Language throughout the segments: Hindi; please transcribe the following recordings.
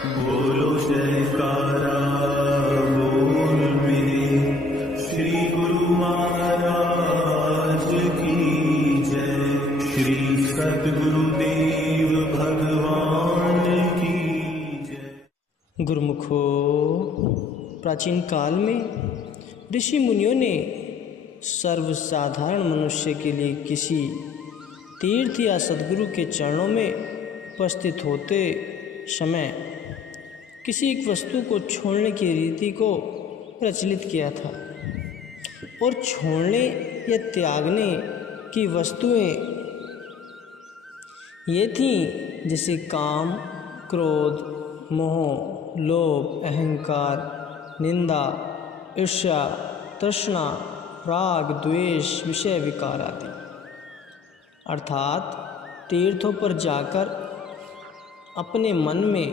बोलो जयकारा बोल मेरे श्री गुरु महाराज की जय। श्री सद्गुरुदेव भगवान की जय। गुरुमुखो, प्राचीन काल में ऋषि मुनियों ने सर्वसाधारण मनुष्य के लिए किसी तीर्थ या सद्गुरु के चरणों में उपस्थित होते समय किसी एक वस्तु को छोड़ने की रीति को प्रचलित किया था। और छोड़ने या त्यागने की वस्तुएं ये थीं जैसे काम, क्रोध, मोह, लोभ, अहंकार, निंदा, ईर्ष्या, तृष्णा, राग, द्वेष, विषय विकार आदि। अर्थात तीर्थों पर जाकर अपने मन में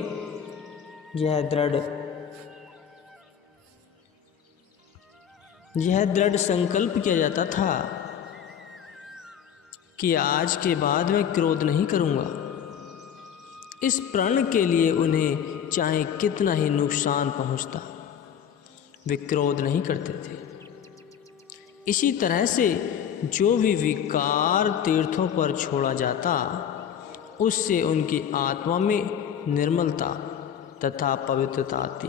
यह दृढ़ संकल्प किया जाता था कि आज के बाद मैं क्रोध नहीं करूँगा। इस प्रण के लिए उन्हें चाहे कितना ही नुकसान पहुँचता, वे क्रोध नहीं करते थे। इसी तरह से जो भी विकार तीर्थों पर छोड़ा जाता, उससे उनकी आत्मा में निर्मलता तथा पवित्रता आती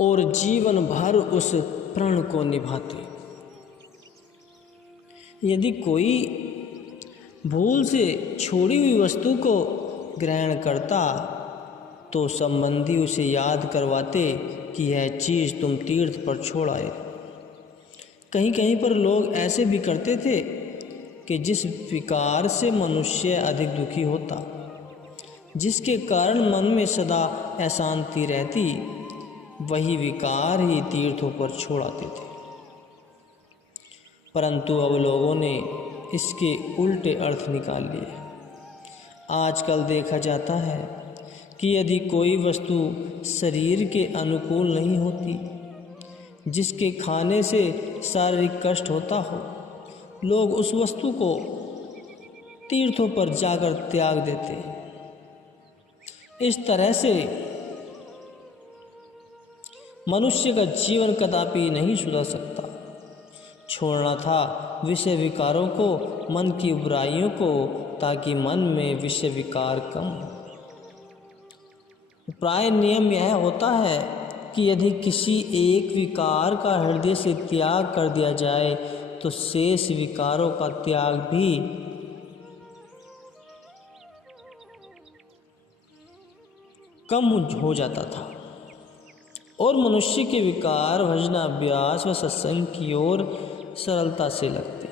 और जीवन भर उस प्रण को निभाते। यदि कोई भूल से छोड़ी हुई वस्तु को ग्रहण करता तो संबंधी उसे याद करवाते कि यह चीज़ तुम तीर्थ पर छोड़ आए। कहीं कहीं पर लोग ऐसे भी करते थे कि जिस विकार से मनुष्य अधिक दुखी होता, जिसके कारण मन में सदा अशांति रहती, वही विकार ही तीर्थों पर छोड़ आते थे। परंतु अब लोगों ने इसके उल्टे अर्थ निकाल लिए। आजकल देखा जाता है कि यदि कोई वस्तु शरीर के अनुकूल नहीं होती, जिसके खाने से शारीरिक कष्ट होता हो, लोग उस वस्तु को तीर्थों पर जाकर त्याग देते। इस तरह से मनुष्य का जीवन कदापि नहीं सुधर सकता। छोड़ना था विषय विकारों को, मन की बुराइयों को, ताकि मन में विषय विकार कम हो। प्राय नियम यह होता है कि यदि किसी एक विकार का हृदय से त्याग कर दिया जाए तो शेष विकारों का त्याग भी कम हो जाता था और मनुष्य के विकार भजनाभ्यास व सत्संग की ओर सरलता से लगते।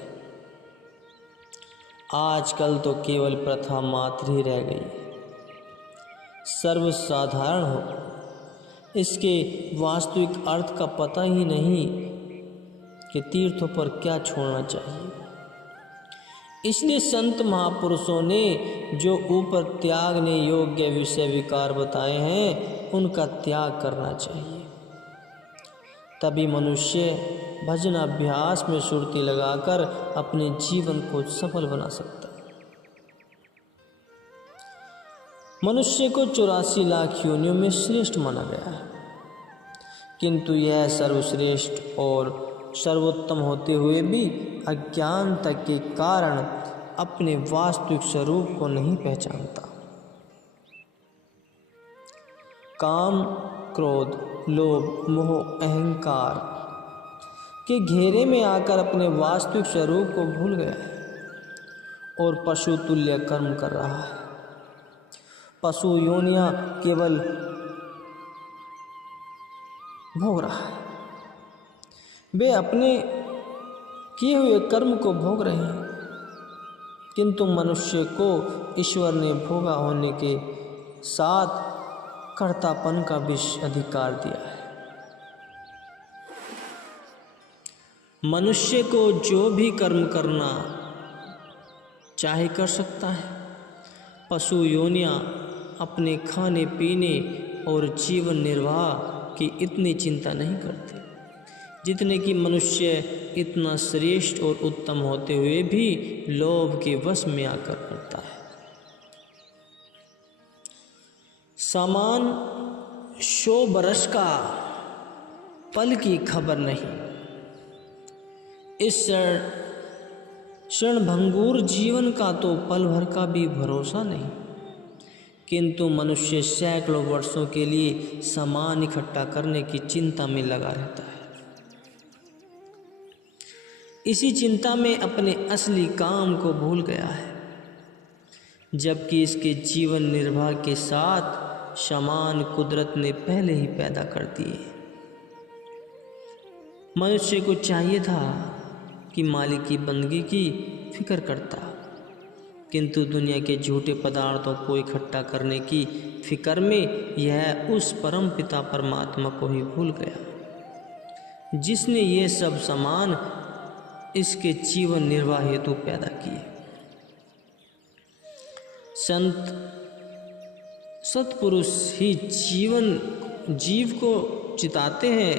आजकल तो केवल प्रथा मात्र ही रह गई, सर्वसाधारण हो। इसके वास्तविक अर्थ का पता ही नहीं कि तीर्थों पर क्या छोड़ना चाहिए। इसलिए संत महापुरुषों ने जो ऊपर त्यागने योग्य विषय विकार बताए हैं, उनका त्याग करना चाहिए। तभी मनुष्य भजन अभ्यास में सुरती लगाकर अपने जीवन को सफल बना सकता है। मनुष्य को 84 लाख योनियों में श्रेष्ठ माना गया है, किंतु यह सर्वश्रेष्ठ और सर्वोत्तम होते हुए भी अज्ञानता के कारण अपने वास्तविक स्वरूप को नहीं पहचानता। काम, क्रोध, लोभ, मोह, अहंकार के घेरे में आकर अपने वास्तविक स्वरूप को भूल गया है और पशु तुल्य कर्म कर रहा है। पशु योनियां केवल भोग रहा है, वे अपने किए हुए कर्म को भोग रहे हैं, किंतु मनुष्य को ईश्वर ने भोगा होने के साथ कर्तापन का भी अधिकार दिया है। मनुष्य को जो भी कर्म करना चाहे कर सकता है। पशु योनियां अपने खाने पीने और जीवन निर्वाह की इतनी चिंता नहीं करते जितने कि मनुष्य इतना श्रेष्ठ और उत्तम होते हुए भी लोभ के वश में आकर पड़ता है। सामान 100 बरस का पल की खबर नहीं। इस क्षणभंगुर जीवन का तो पल भर का भी भरोसा नहीं, किंतु मनुष्य सैकड़ों वर्षों के लिए सामान इकट्ठा करने की चिंता में लगा रहता है। इसी चिंता में अपने असली काम को भूल गया है, जबकि इसके जीवन निर्वाह के साथ सामान कुदरत ने पहले ही पैदा कर दिए। मनुष्य को चाहिए था कि मालिक की बंदगी की फिक्र करता, किंतु दुनिया के झूठे पदार्थों को इकट्ठा करने की फिक्र में यह उस परम पिता परमात्मा को ही भूल गया, जिसने ये सब सामान इसके जीवन निर्वाह हेतु पैदा किए। सत्पुरुष ही जीव को चिताते हैं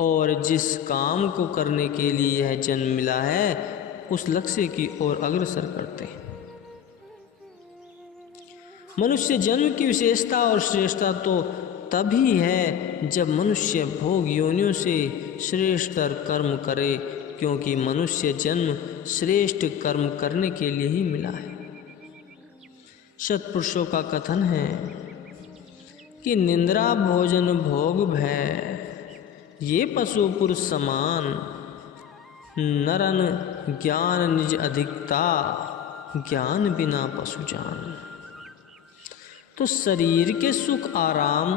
और जिस काम को करने के लिए यह जन्म मिला है उस लक्ष्य की ओर अग्रसर करते हैं। मनुष्य जन्म की विशेषता और श्रेष्ठता तो तभी है जब मनुष्य भोग योनियों से श्रेष्ठतर कर्म करे, क्योंकि मनुष्य जन्म श्रेष्ठ कर्म करने के लिए ही मिला है। सत्पुरुषों का कथन है कि निंद्रा भोजन भोग भय ये पशु पुरुष समान, नरन ज्ञान निज अधिकता ज्ञान बिना पशु जान। तो शरीर के सुख आराम,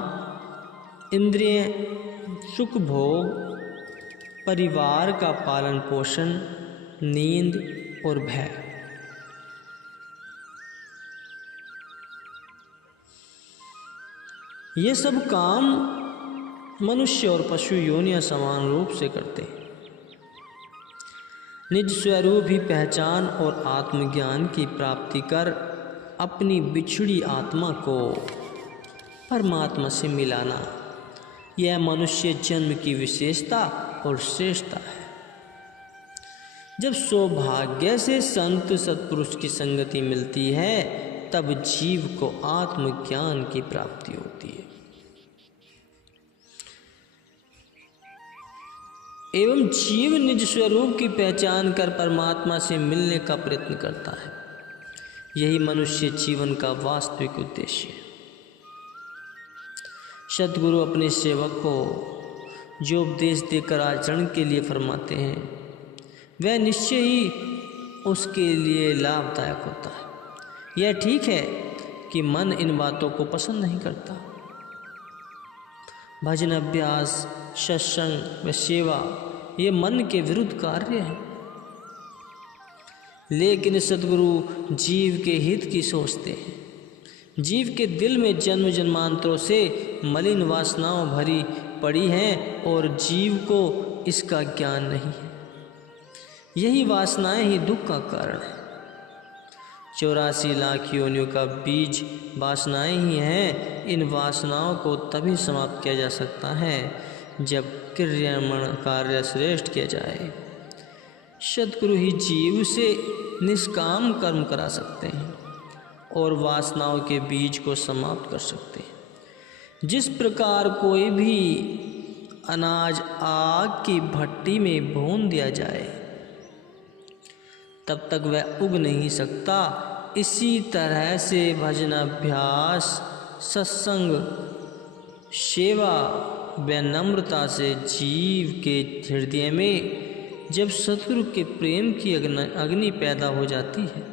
इंद्रिय सुख भोग, परिवार का पालन पोषण, नींद और भय, ये सब काम मनुष्य और पशु योनियां समान रूप से करते हैं। निज स्वरूप ही पहचान और आत्मज्ञान की प्राप्ति कर अपनी बिछड़ी आत्मा को परमात्मा से मिलाना, यह मनुष्य जन्म की विशेषता और श्रेष्ठता है। जब सौभाग्य से संत सत्पुरुष की संगति मिलती है तब जीव को आत्मज्ञान की प्राप्ति होती है एवं जीव निज स्वरूप की पहचान कर परमात्मा से मिलने का प्रयत्न करता है। यही मनुष्य जीवन का वास्तविक उद्देश्य है। सद्गुरु अपने सेवक को जो उपदेश देकर आचरण के लिए फरमाते हैं वह निश्चय ही उसके लिए लाभदायक होता है। यह ठीक है कि मन इन बातों को पसंद नहीं करता। भजन अभ्यास, सत्संग व सेवा ये मन के विरुद्ध कार्य है, लेकिन सद्गुरु जीव के हित की सोचते हैं। जीव के दिल में जन्म जन्मांतरों से मलिन वासनाओं भरी पड़ी हैं और जीव को इसका ज्ञान नहीं है। यही वासनाएं ही दुख का कारण है। 84 लाख योनियों का बीज वासनाएं ही हैं। इन वासनाओं को तभी समाप्त किया जा सकता है जब क्रियामण कार्य श्रेष्ठ किया जाए। सद्गुरु ही जीव से निष्काम कर्म करा सकते हैं और वासनाओं के बीज को समाप्त कर सकते हैं। जिस प्रकार कोई भी अनाज आग की भट्टी में भून दिया जाए तब तक वह उग नहीं सकता, इसी तरह से भजन अभ्यास, सत्संग, सेवा व नम्रता से जीव के हृदय में जब सद्गुरु के प्रेम की अग्नि पैदा हो जाती है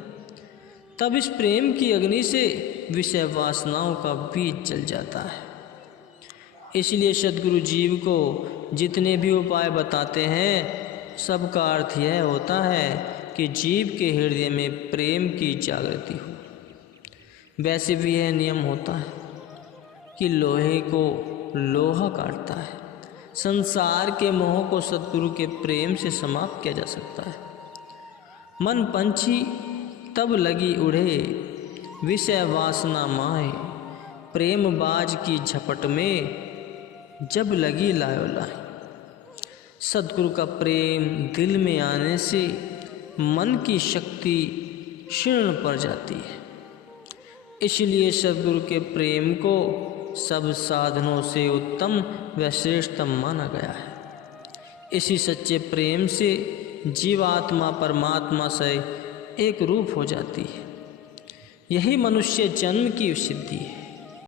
तब इस प्रेम की अग्नि से विषय वासनाओं का बीज जल जाता है। इसलिए सद्गुरु जीव को जितने भी उपाय बताते हैं सबका अर्थ यह होता है कि जीव के हृदय में प्रेम की जागृति हो। वैसे भी यह नियम होता है कि लोहे को लोहा काटता है। संसार के मोह को सद्गुरु के प्रेम से समाप्त किया जा सकता है। मन पंछी तब लगी उड़े, विषय वासना माए, प्रेम बाज की झपट में जब लगी लायो लाई। सद्गुरु का प्रेम दिल में आने से मन की शक्ति क्षीण पड़ जाती है। इसलिए सद्गुरु के प्रेम को सब साधनों से उत्तम व श्रेष्ठतम माना गया है। इसी सच्चे प्रेम से जीवात्मा परमात्मा से एक रूप हो जाती है। यही मनुष्य जन्म की सिद्धि है।